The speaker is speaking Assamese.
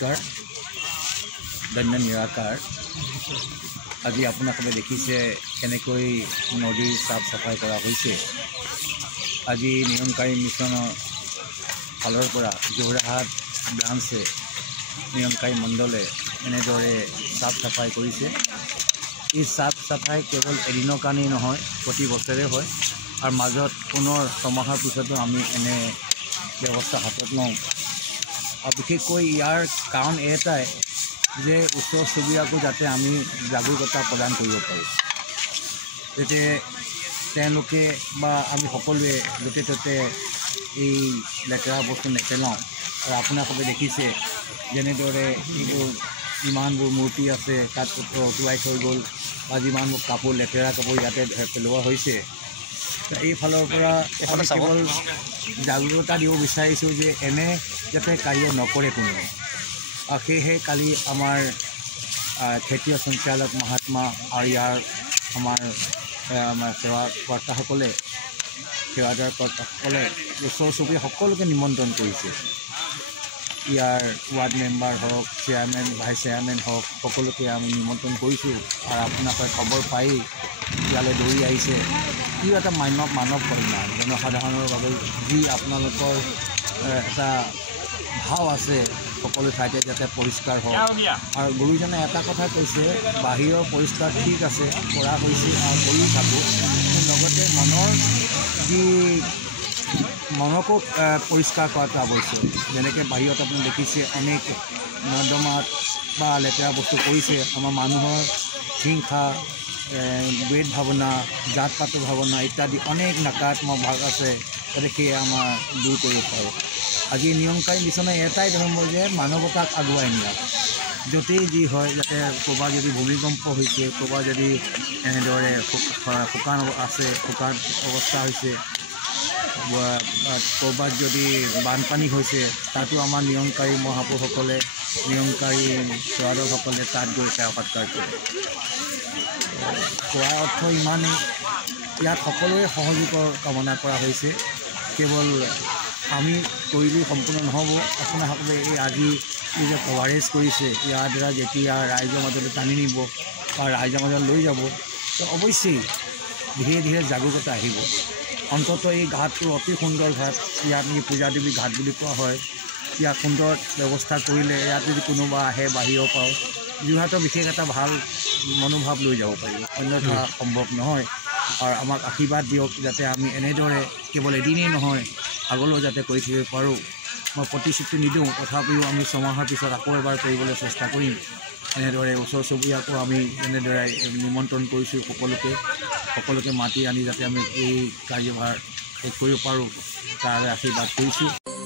নমস্কাৰ ধন্য নিৰাকাৰ আজি আপোনালোকে দেখিছে কেনেকৈ নদীৰ চাফ চাফাই কৰা হৈছে আজি নিয়মকাৰী মিছনৰ ফালৰ পৰা যোৰহাট ব্ৰাঞ্চে নিয়মকাৰী মণ্ডলে এনেদৰে চাফ চাফাই কৰিছে এই চাফ চাফাই কেৱল এদিনৰ কাৰণেই নহয় প্ৰতি বছৰে হয় আৰু মাজত পুনৰ ছমাহৰ পিছতো আমি এনে ব্যৱস্থা হাতত লওঁ আৰু বিশেষকৈ ইয়াৰ কাৰণ এটাই যে ওচৰ চুবুৰীয়াকো যাতে আমি জাগৰূকতা প্ৰদান কৰিব পাৰোঁ যাতে তেওঁলোকে বা আমি সকলোৱে য'তে ত'তে এই লেতেৰা বস্তু নেপেলাওঁ আৰু আপোনালোকে দেখিছে যেনেদৰে এইবোৰ যিমানবোৰ মূৰ্তি আছে তাত উটুৱাই থৈ গ'ল বা যিমানবোৰ কাপোৰ লেতেৰা কাপোৰ ইয়াতে পেলোৱা হৈছে এইফালৰ পৰা আমি কেৱল জাগৰূকতা দিব বিচাৰিছোঁ যে এনে যাতে কাৰ্য নকৰে কোনোৱে আৰু সেয়েহে কালি আমাৰ খেতিয় সঞ্চালক মহাত্মা আৰু ইয়াৰ আমাৰ সেৱাকৰ্তাসকলে সেৱাদাৰ কৰ্তাসকলে ওচৰ চুবুৰীয়া সকলোকে নিমন্ত্ৰণ কৰিছে ইয়াৰ ৱাৰ্ড মেম্বাৰ হওক চেয়াৰমেন ভাইচ চেয়াৰমেন হওক সকলোকে আমি নিমন্ত্ৰণ কৰিছোঁ আৰু আপোনালোকে খবৰ পাই ইয়ালৈ দৌৰি আহিছে ই এটা মানৱ কল্যাণ জনসাধাৰণৰ বাবে যি আপোনালোকৰ এটা ভাৱ আছে সকলো ঠাইতে যাতে পৰিষ্কাৰ হওক আৰু গুৰুজনে এটা কথা কৈছে বাহিৰৰ পৰিষ্কাৰ ঠিক আছে কৰা হৈছে আৰু কৰি থাকোঁ লগতে মনকো পৰিষ্কাৰ কৰাটো আৱশ্যক যেনেকৈ বাহিৰত আপুনি দেখিছে অনেক নৰ্দমাত বা লেতেৰা বস্তু কৰিছে আমাৰ মানুহৰ হিংসা বেদ ভাৱনা জাত পাতৰ ভাৱনা ইত্যাদি অনেক নকাৰাত্মক ভাগ আছে যাতে সেয়ে আমাৰ দূৰ কৰিব পাৰোঁ আজি নিয়মকাৰী মিছনে এটাই ধৰ্ম যে মানৱতাক আগুৱাই নিয়া য'তেই যি হয় যাতে ক'ৰবাত যদি ভূমিকম্প হৈছে ক'ৰবাত যদি এনেদৰে শুকান আছে শুকান অৱস্থা হৈছে ক'ৰবাত যদি বানপানী হৈছে তাতো আমাৰ নিয়মকাৰী মহাপুৰুষসকলে নিয়মকাৰী সেৱাদলসকলে তাত গৈ সেৱা সৎকাৰ কৰে কোৱাৰ অৰ্থ ইমানেই ইয়াত সকলোৰে সহযোগৰ কামনা কৰা হৈছে কেৱল আমি কৰিলেই সম্পূৰ্ণ নহ'ব আপোনালোকে এই আজি এই যে কভাৰেজ কৰিছে ইয়াৰ দ্বাৰা যেতিয়া ৰাইজৰ মাজলৈ টানি নিব বা ৰাইজৰ মাজত লৈ যাব তো অৱশ্যেই ধীৰে ধীৰে জাগৰূকতা আহিব অন্ততঃ এই ঘাটটো অতি সুন্দৰ ঘাট ইয়াত নেকি পূজা দেৱী ঘাট বুলি কোৱা হয় ইয়াত সুন্দৰ ব্যৱস্থা কৰিলে ইয়াত যদি কোনোবা আহে বাহিৰৰ পৰাও যোৰহাটৰ বিশেষ এটা ভাল মনোভাৱ লৈ যাব পাৰিব অন্যথা সম্ভৱ নহয় আৰু আমাক আশীৰ্বাদ দিয়ক যাতে আমি এনেদৰে কেৱল এদিনেই নহয় আগলৈও যাতে কৰি থাকিব পাৰোঁ মই প্ৰতিশ্ৰুতি নিদিওঁ তথাপিও আমি ছমাহৰ পিছত আকৌ এবাৰ কৰিবলৈ চেষ্টা কৰিম এনেদৰে ওচৰ চুবুৰীয়াকো আমি এনেদৰে নিমন্ত্ৰণ কৰিছোঁ সকলোকে মাতি আনি যাতে আমি এই কাৰ্যভাৰ শেষ কৰিব পাৰোঁ তাৰ আশীৰ্বাদ কৰিছোঁ